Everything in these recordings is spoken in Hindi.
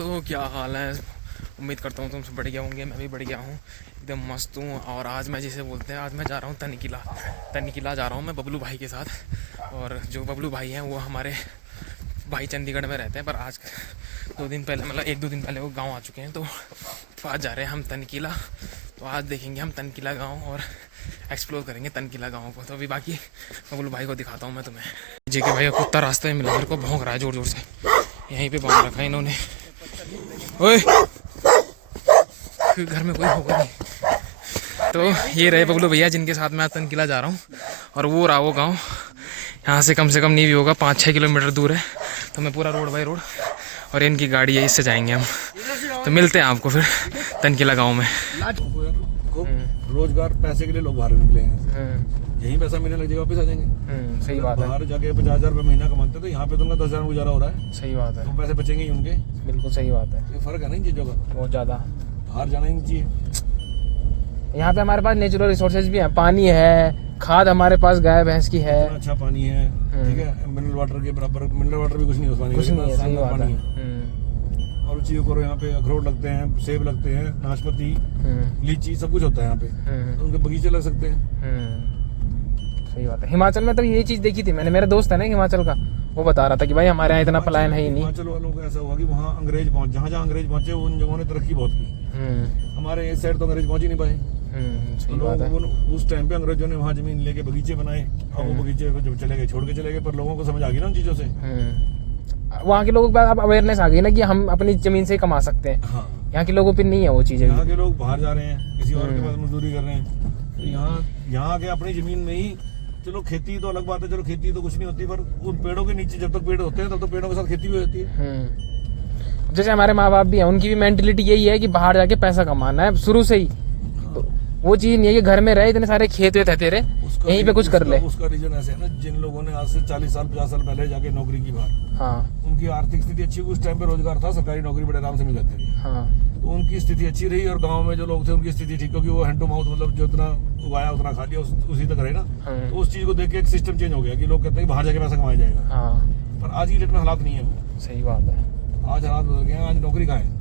दोस्तों, क्या हाल है। उम्मीद करता हूँ तुम सब बढ़िया होंगे। मैं भी बढ़िया हूँ, एकदम मस्त हूँ। और आज मैं जिसे बोलते हैं, आज मैं जा रहा हूँ तनकिला जा रहा हूँ मैं बबलू भाई के साथ। और जो बबलू भाई हैं वो हमारे भाई चंडीगढ़ में रहते हैं, पर आज 2 दिन पहले, मतलब 1-2 दिन पहले वो गांव आ चुके हैं। तो आज जा रहे हैं हम तनकिला। तो आज देखेंगे हम तनकिला गांव और एक्सप्लोर करेंगे तनकिला गांव को। तो अभी बाकी बबलू भाई को दिखाता हूँ मैं तुम्हें। जेके भाई का कुत्ता रास्ते में मिला, मेरे को भौंक रहा है ज़ोर ज़ोर से। यहीं पे बांध रखा है इन्होंने। ओए, घर में कोई होगा नहीं। तो ये रहे बबलू भैया जिनके साथ मैं तनकिला जा रहा हूँ। और वो रहा वो गाँव, यहाँ से कम नहीं भी होगा 5-6 किलोमीटर दूर है। तो मैं पूरा रोड बाई रोड, और इनकी गाड़ी है, इससे जाएंगे हम। तो मिलते हैं आपको फिर तनकिला गाँव में। रोजगार पैसे के लिए लोग बाहर निकले हैं, यहीं पैसा मिलने लग जाएगा, वापस आ जाएंगे। सही बात है। बाहर जाके 50,000 रुपये महीना कमाते तो यहाँ पे तो उनका 10,000 गुजारा हो रहा है। सही बात है। तो पैसे बचेंगे ही उनके। बिल्कुल सही बात है। ये फर्क है ना इन चीज़ों का, बहुत ज़्यादा। बाहर जाना ही नहीं चाहिए। यहाँ पे हमारे पास नेचुरल रिसोर्सेज भी हैं, पानी है, खाद हमारे पास गाय भैंस की है, अच्छा पानी है, ठीक है। मिनरल वाटर के बराबर, मिनरल वाटर भी कुछ नहीं, उस पानी कुछ नहीं है। सही बात है। और उस चीज़ों को यहाँ पे अखरोट लगते हैं, सेब लगते हैं, नाशपाती, लीची, सब कुछ होता है यहाँ पे। तो उनके बगीचे लग सकते हैं। सही बात है। हिमाचल में तो ये चीज़ देखी थी मैंने, मेरा दोस्त है ना हिमाचल का, वो बता रहा था कि भाई हमारे यहाँ इतना पलायन है ही नहीं। हिमाचल वालों को ऐसा हुआ कि वहाँ अंग्रेज जहाँ अंग्रेज पहुंचे उन जगहों ने तरक्की बहुत की। हमारे इस साइड तो अंग्रेज पहुंच ही नहीं पाए। सही बात है। उस टाइम पे अंग्रेजों ने वहाँ जमीन लेके बगीचे बनाए, और वो बगीचे जब चले गए, छोड़ के चले गए। पर लोगों को समझ आ गई ना उन चीज़ों से। वहाँ के लोगों के पास अब अवेयरनेस आ गई ना कि हम अपनी जमीन से ही कमा सकते हैं। हाँ, यहाँ के लोगों पे नहीं है वो चीज़ें। यहाँ के लोग बाहर जा रहे हैं, किसी और के पास मजदूरी कर रहे हैं। तो यहाँ आके अपनी जमीन में ही, चलो खेती तो अलग बात है, चलो खेती तो कुछ नहीं होती, पर उन पेड़ों के नीचे जब तक पेड़ होते हैं तब तक पेड़ों के साथ खेती भी होती है। जैसे हमारे माँ बाप भी हैं, उनकी भी मेंटेलिटी यही है कि बाहर जाके पैसा कमाना है शुरू से ही। तो वो चीज़ नहीं है कि घर में रहे, इतने सारे खेत वेत है तेरे, यहीं पे कुछ कर ले। उसका रीजन ऐसे है ना, जिन लोगों ने आज से 40 साल 50 साल पहले जाके नौकरी की बाहर, हाँ, उनकी आर्थिक स्थिति अच्छी, उस टाइम पे रोजगार था, सरकारी नौकरी बड़े आराम से मिल जाती थी। हाँ, तो उनकी स्थिति अच्छी रही। और गांव में जो लोग थे उनकी स्थिति ठीक, क्योंकि वो हैंड टू माउथ, मतलब जो उतना उगाया उतना खा लिया, उसी तक रहे ना। तो उस चीज को देख के एक सिस्टम चेंज हो गया कि लोग कहते हैं बाहर जाके पैसा कमाया जाएगा। हाँ, पर आज की डेट में हालात नहीं है वो। सही बात है। आज हालात बदल गए हैं। आज नौकरी कहाँ है?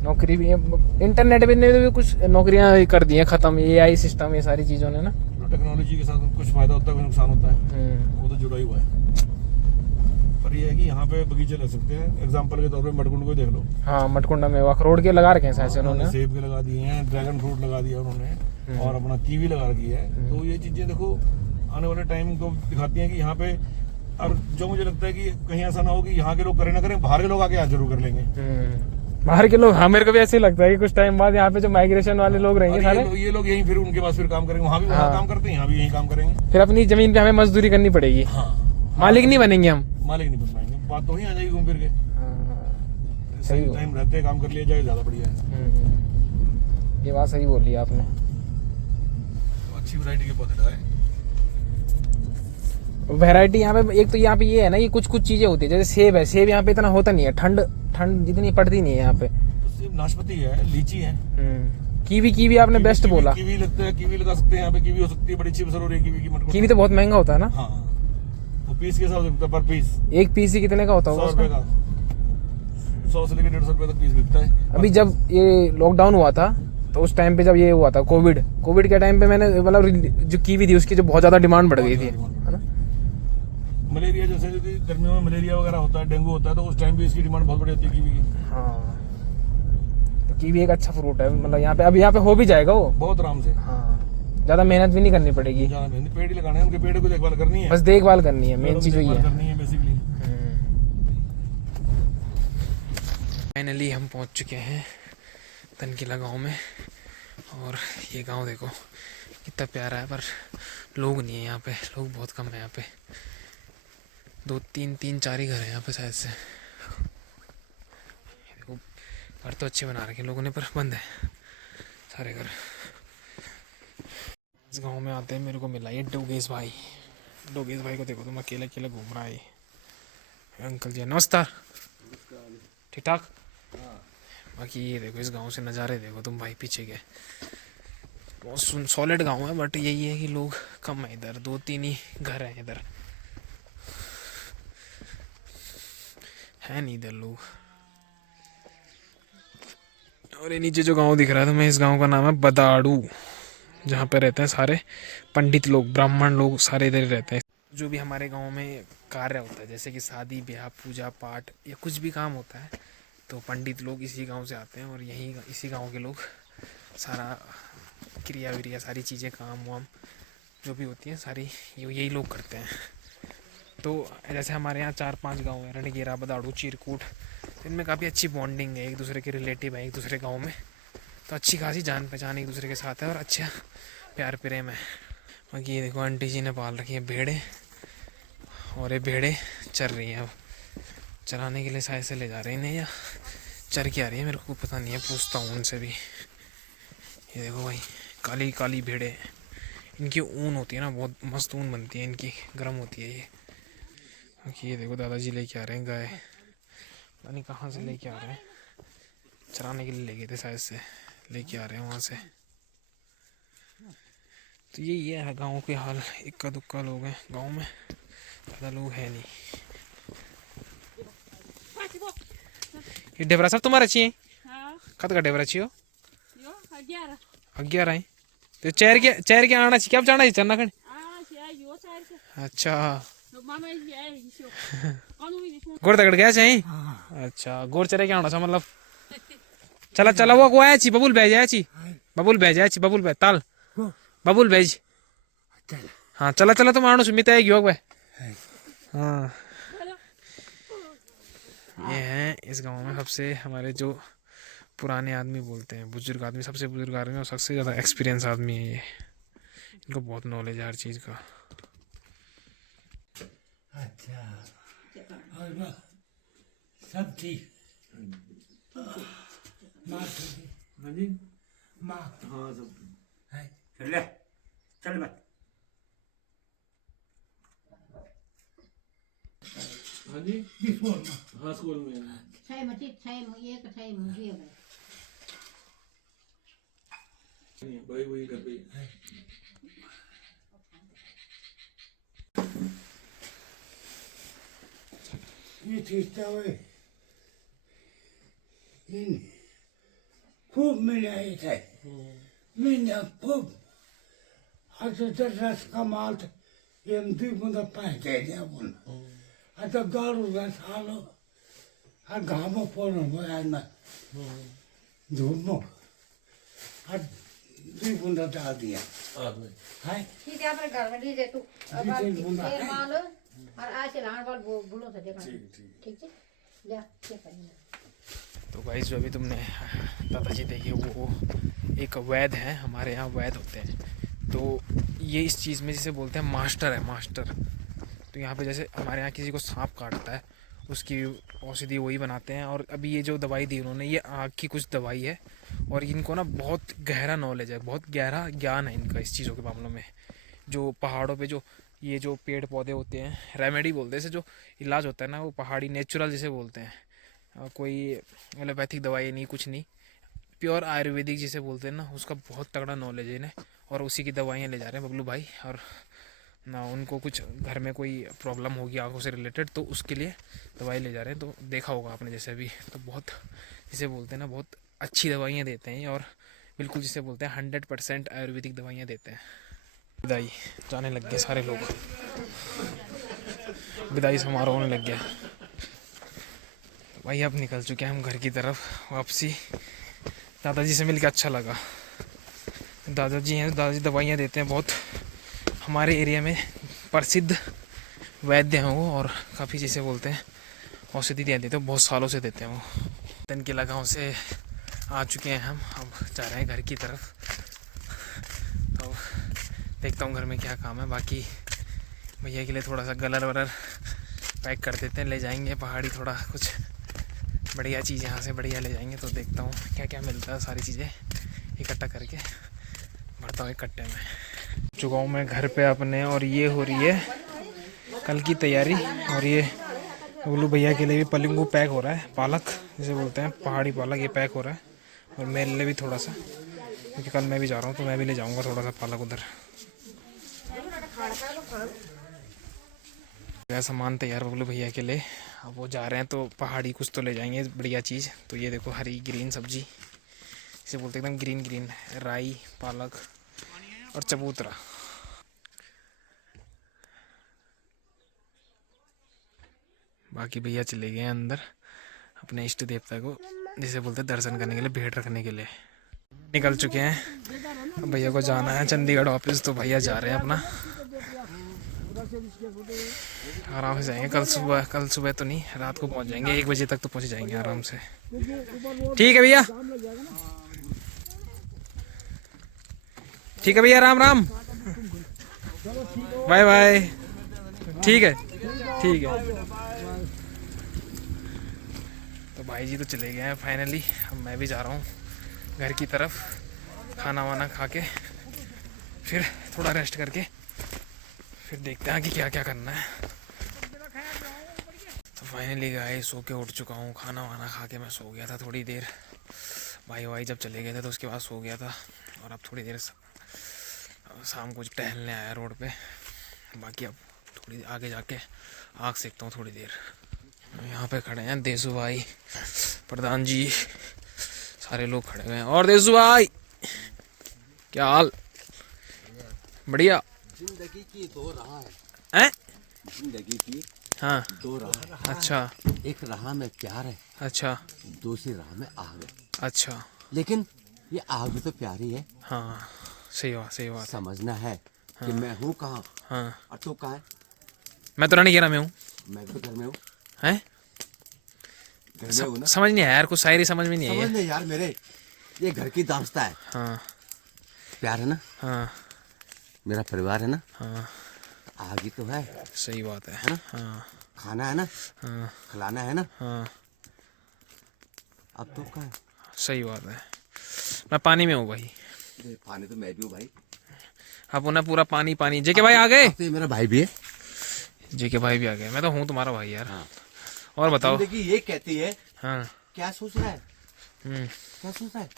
नौकरी भी है, इंटरनेट भी ने भी कुछ नौकरियां कर दी हैं खत्म, एआई सिस्टम, ये सारी चीज़ों ने ना। टेक्नोलॉजी के साथ कुछ फायदा होता है, कुछ नुकसान होता है, वो तो जुड़ा ही हुआ है। पर ये है कि यहाँ पे बगीचे लग सकते हैं। एग्जांपल के तौर पे मटकुंड को देख लो। हाँ, मटकुंडा में अखरोट के लगा रखे हैं शायद से उन्होंने। सेब के लगा दिए हैं, ड्रैगन फ्रूट लगा दिया उन्होंने, और अपना कीवी लगा रखी है। तो ये चीजें देखो आने वाले टाइम को दिखाती हैं कि यहाँ पे, और जो मुझे लगता है कि कहीं ऐसा ना हो कि यहाँ के लोग करें ना करें, बाहर के लोग आके यहाँ जरूर कर लेंगे। बाहर के लोग, हाँ, मेरे को भी ऐसे ही लगता है कि कुछ टाइम बाद यहाँ पे जो माइग्रेशन वाले लोग रहेंगे सारे, ये लोग यहीं फिर उनके पास फिर काम करेंगे। वहाँ भी वहाँ काम करते हैं, यहाँ भी यहीं काम करेंगे। फिर अपनी जमीन पे हमें मजदूरी करनी पड़ेगी। हाँ, मालिक नहीं बनेंगे हम। मालिक नहीं बन पाएंगे, बात तो वहीं आ जाएगी घूम फिर के। सही टाइम रहते काम कर लिया जाए, ज्यादा बढ़िया है। ये बात सही बोली आपने। अच्छी वैरायटी के पौधे लगाए। वैरायटी यहाँ पे, एक तो यहाँ पे ये है ना, ये कुछ चीजें होती है, जैसे सेब है, सेब यहाँ पे इतना होता नहीं है, ठंड जितनी पड़ती नहीं है यहाँ पे। तो नाशपाती है, लीची है, कीवी आपने बेस्ट बोला। कीवी लगता है, कीवी लगा सकते हैं यहाँ पे। कीवी हो सकती है, बड़ी अच्छी फसल हो रही है कीवी की। मटकुंड कीवी तो बहुत महंगा होता है ना। हाँ, वो पीस के हिसाब से बिकता है, पर पीस। एक पीस ही कितने का होता होगा? 100 रुपए का, 100 से लेकर 150 रुपए तक पीस बिकता है। अभी जब ये लॉकडाउन हुआ था, तो उस टाइम पे जब ये हुआ था कोविड के टाइम पे, मैंने मतलब जो कीवी थी उसकी जो बहुत ज्यादा डिमांड बढ़ गई थी, है ना। मलेरिया जैसे गर्मियों में मलेरिया वगैरह होता है, डेंगू होता है, तो उस टाइम भी इसकी डिमांड बहुत बड़ी होती है कीवी की। हाँ, तो कीवी एक अच्छा फ्रूट है, मतलब यहाँ पे अभी यहाँ पे हो भी जाएगा वो बहुत आराम से। हाँ, ज्यादा मेहनत भी नहीं करनी पड़ेगी, पेड़ ही लगाना है, उनके पेड़ को देखभाल करनी है, बस देखभाल करनी है, मेन चीज वही है। बेसिकली। फाइनली हम पहुंच चुके हैं तनकिला गांव में। और ये गांव देखो कितना प्यारा है, पर लोग नहीं है यहाँ पे, लोग बहुत कम है यहाँ पे। 2-3 4 ही घर हैं यहाँ पे शायद से। देखो घर तो अच्छे बना रखे लोगों ने, पर बंद है सारे घर। इस गांव में आते हैं मेरे को मिला ये डोगेश भाई को देखो तुम, अकेले अकेले घूम रहा है अंकल जी। नमस्कार, ठीक ठाक। बाकी ये देखो इस गांव से नज़ारे देखो तुम भाई पीछे के, बहुत सॉलिड गांव है, बट यही है कि लोग कम है इधर, 2-3 ही घर हैं इधर, है नहीं इधर लोग। और ये नीचे जो गांव दिख रहा है तुम्हें, इस गांव का नाम है बदाड़ू, जहाँ पे रहते हैं सारे पंडित लोग, ब्राह्मण लोग, सारे इधर ही रहते हैं। जो भी हमारे गांव में कार्य होता है, जैसे कि शादी ब्याह पूजा पाठ या कुछ भी काम होता है, तो पंडित लोग इसी गांव से आते हैं और यहीं इसी गांव के लोग सारा क्रिया विरिया सारी चीज़ें काम वाम जो भी होती हैं सारी यही लोग करते हैं। तो जैसे हमारे यहाँ 4-5 गांव हैं, रणगेरा, बदाड़ू, चिरकूट, तो इनमें काफ़ी अच्छी बॉन्डिंग है, एक दूसरे के रिलेटिव है एक दूसरे गाँव में, तो अच्छी खासी जान पहचान एक दूसरे के साथ है और अच्छा प्यार प्रेम है। बाकी ये देखो आंटी जी ने पाल रखी है भेड़े, और ये भेड़े चर रही हैं, अब चराने के लिए शायद से ले जा रहे हैं इन्हें या चर के आ रही है, मेरे को पता नहीं है, पूछता हूँ उनसे भी। ये देखो भाई काली काली भेड़े, इनकी ऊन होती है ना, बहुत मस्त ऊन बनती है इनकी, गर्म होती है ये। बाकी ये देखो दादाजी लेके आ रहे हैं गाय, पता नहीं कहाँ से लेके आ रहे हैं, चराने के लिए ले गए थे शायद से, लेके आ रहे हैं वहाँ से। तो यही है गाँव के हाल, इक्का दुक्का लोग हैं गाँव में, ज़्यादा लोग है नहीं। ये डेबरा सब तुम्हारा चाहिए? कद का डेबरा चाहिए? 11 है। तो चेर के आना चाहिए, क्या जाना चाहिए चन्ना खंड? अच्छा गोर तगड़ गया चाहिए? अच्छा गोर चरे क्या होना सा मतलब, चला चला वो आया ची बबुल भेज आया ची, बबुल भेज आया ची, बबुल भेज ताल बबुल भेज, हाँ चला चला तुम आनो सुमित आएगी होगा। हाँ ये हैं इस गांव में सबसे हमारे जो पुराने आदमी बोलते हैं, बुजुर्ग आदमी, सबसे बुजुर्ग आदमी और सबसे ज़्यादा एक्सपीरियंस आदमी है ये, इनको बहुत नॉलेज है हर चीज़ का। अच्छा और सब ठीक? माँ ठीक है? माँ हाँ सब है? चल चल मत। हाँ जी स्कूल में? हाँ स्कूल में छः मची, छः एक छः मुझे है भाई वही घर पे ये तीसरा हुए इन खूब मिले थे, मिले खूब अच्छा रस कमाल ये दी मुझे पहचे दिया बोल अच्छा दारू का सालो आ गाँव पोलो वो आज मैं धूप में आज दी बुंदा डाल दिया है ठीक है अपने घर में लीजिए तू अब आप तेल माल और आज से लाने वाल बोलो तो देखा ठीक है ले क्या करेंगे। तो गाइस जो अभी तुमने दादाजी देखे वो एक वैद है, हमारे यहाँ वैद होते हैं, तो ये इस चीज़ में जिसे बोलते हैं मास्टर है, मास्टर। तो यहाँ पे जैसे हमारे यहाँ किसी को सांप काटता है उसकी औषधि वही बनाते हैं, और अभी ये जो दवाई दी उन्होंने ये आँख की कुछ दवाई है, और इनको ना बहुत गहरा नॉलेज है, बहुत गहरा ज्ञान है इनका इस चीज़ों के मामलों में। जो पहाड़ों पे जो ये जो पेड़ पौधे होते हैं, रेमेडी बोलते हैं, जैसे जो इलाज होता है ना वो पहाड़ी नेचुरल जिसे बोलते हैं, कोई एलोपैथिक दवाई नहीं, कुछ नहीं, प्योर आयुर्वेदिक जिसे बोलते हैं ना, उसका बहुत तगड़ा नॉलेज है इन्हें, और उसी की दवाइयाँ ले जा रहे हैं बबलू भाई। और ना उनको कुछ घर में कोई प्रॉब्लम होगी आंखों से रिलेटेड, तो उसके लिए दवाई ले जा रहे हैं। तो देखा होगा आपने जैसे अभी, तो बहुत जिसे बोलते हैं ना बहुत अच्छी दवाइयाँ देते हैं, और बिल्कुल जिसे बोलते हैं 100% आयुर्वेदिक दवाइयाँ देते हैं। विदाई जाने लग गए सारे लोग, विदाई समारोह होने लग गया भाई। अब निकल चुके हैं हम घर की तरफ वापसी। दादाजी से मिलकर अच्छा लगा, दादाजी हैं, दादाजी दवाइयाँ देते हैं, बहुत हमारे एरिया में प्रसिद्ध वैद्य हैं वो, और काफ़ी जिसे बोलते हैं औषधि देते हैं, बहुत सालों से देते हैं वो। तनकीला गाँव से आ चुके हैं हम, अब जा रहे हैं घर की तरफ। तो देखता हूँ घर में क्या काम है, बाकी भैया के लिए थोड़ा सा गलर वलर पैक कर देते हैं, ले जाएंगे पहाड़ी, थोड़ा कुछ बढ़िया चीज़ यहाँ से बढ़िया ले जाएंगे। तो देखता हूँ क्या क्या मिलता है, सारी चीज़ें इकट्ठा करके भरता हूँ एक कट्टे में। चुका हूँ मैं घर पे अपने, और ये हो रही है कल की तैयारी। और ये बबलू भैया के लिए भी पलिंगू पैक हो रहा है, पालक जिसे बोलते हैं पहाड़ी पालक, ये पैक हो रहा है। और मेरे लिए भी थोड़ा सा, क्योंकि कल मैं भी जा रहा हूँ तो मैं भी ले जाऊँगा थोड़ा सा पालक उधर। सामान तैयार बबलू भैया के लिए, अब वो जा रहे हैं तो पहाड़ी कुछ तो ले जाएंगे बढ़िया चीज़। तो ये देखो हरी ग्रीन सब्जी, इसे बोलते एकदम ग्रीन ग्रीन, राई, पालक और चबूतरा। बाकी भैया चले गए हैं अंदर अपने इष्ट देवता को जिसे बोलते हैं दर्शन करने के लिए, भेंट रखने के लिए। निकल चुके हैं, अब भैया को जाना है चंडीगढ़ ऑफिस, तो भैया जा रहे हैं अपना, आराम से जाएंगे। कल सुबह तो नहीं, रात को पहुंच जाएंगे, 1 बजे तक तो पहुंच जाएंगे आराम से। ठीक है भैया, ठीक है भैया, राम राम, बाय बाय। ठीक है, ठीक है। तो भाई जी तो चले गए हैं फाइनली, अब मैं भी जा रहा हूँ घर की तरफ, खाना वाना खा के फिर थोड़ा रेस्ट करके फिर देखते हैं कि क्या क्या करना है। तो फाइनली गाइस सो के उठ चुका हूँ, खाना वाना खा के मैं सो गया था थोड़ी देर, भाई जब चले गए थे तो उसके बाद सो गया था। और अब थोड़ी देर शाम को टहलने आया रोड पे, बाकी अब थोड़ी आगे जाके आग सेकता हूँ थोड़ी देर। यहाँ पे खड़े हैं देसू भाई, प्रधान जी, सारे लोग खड़े हुए हैं। और देसू भाई क्या हाल? बढ़िया। जिंदगी की 2 राह हैं? जिंदगी की हाँ 2 राह। अच्छा एक राह में प्यार है, अच्छा दूसरी राह में आग है। अच्छा। लेकिन ये आग भी तो प्यारी है। हाँ सही बात। समझना है कि मैं हूँ कहाँ हाँ और तू कहाँ है। मैं तो रानीखेड़ा में हूँ। मैं भी तो घर में हूँ। हैं? घर में हूँ ना। समझ नहीं आया यार, कुछ शायरी समझ में नहीं आई समझ है। नहीं यार मेरे, ये घर की दास्ता है। हाँ प्यार है ना, हाँ मेरा परिवार है ना, हाँ आग ही तो है। सही बात है। ना? हाँ खाना है ना, हाँ खिलाना है ना। हाँ अब तो कहाँ है। सही बात है। मैं पानी में हूँ भाई। अरे पानी तो मैं भी हूँ भाई। अब उन्हें पूरा पानी पानी। जेके भाई आ गए? अब तो ये मेरा भाई भी है। जेके भाई भी आ गए। मैं तो हूँ तुम्हारा भाई यार। हाँ। और बताओ। जिंदगी ये कहती है, हाँ क्या सोच रहा है, हम्म क्या सोच रहा है,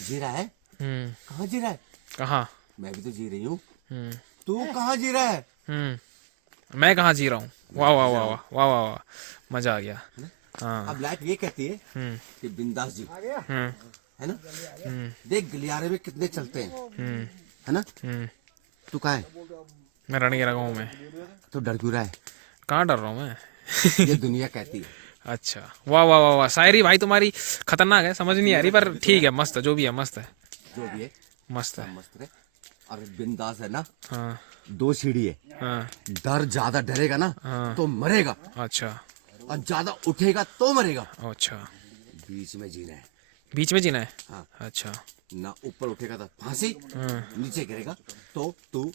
जी रहा है, कहाँ जी रहा है। कहाँ? मैं भी तो जी रही हूँ, हम्म तू कहाँ जी रहा है। मैं कहाँ जी रहा हूँ? वाह वाह वाह वाह वाह वाह वाह, मजा आ गया। हाँ अब लाइफ ये कहती है कि बिंदास जी, है ना। देख गलियारे में कितने चलते हैं, है ना। तू कहाँ है? मैं रानीखेड़ा गाँव में। तो डर क्यों रहा है? कहाँ डर रहा हूँ मैं? ये दुनिया कहती है। अच्छा वाह वाह वाह वाह, शायरी भाई तुम्हारी खतरनाक है, समझ नहीं आ रही पर ठीक है, मस्त है, जो भी है मस्त है, जो भी है मस्त है। मस्त है। और बिंदास है ना। हाँ 2 सीढ़ी है। हाँ डर ज्यादा डरेगा ना तो मरेगा, अच्छा और ज्यादा उठेगा तो मरेगा। अच्छा। बीच में जीना है। बीच में जीना है? हाँ। अच्छा ना ऊपर उठेगा तो फांसी, नीचे गिरेगा तो तू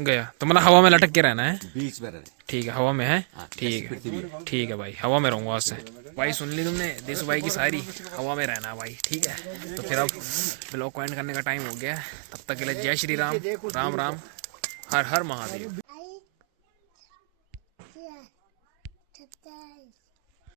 गया। तो मतलब हवा में लटक के रहना है? बीच में रहना। ठीक है, हवा में है। हाँ, ठीक पृथ्वी है ठीक है भाई, हवा में रहूंगा आज से। भाई सुन ली तुमने देसू भाई की शायरी, हवा में रहना है भाई। ठीक है, तो फिर अब ब्लॉग को एंड करने का टाइम हो गया है। तब तक के लिए जय श्री राम, राम राम, हर हर महादेव।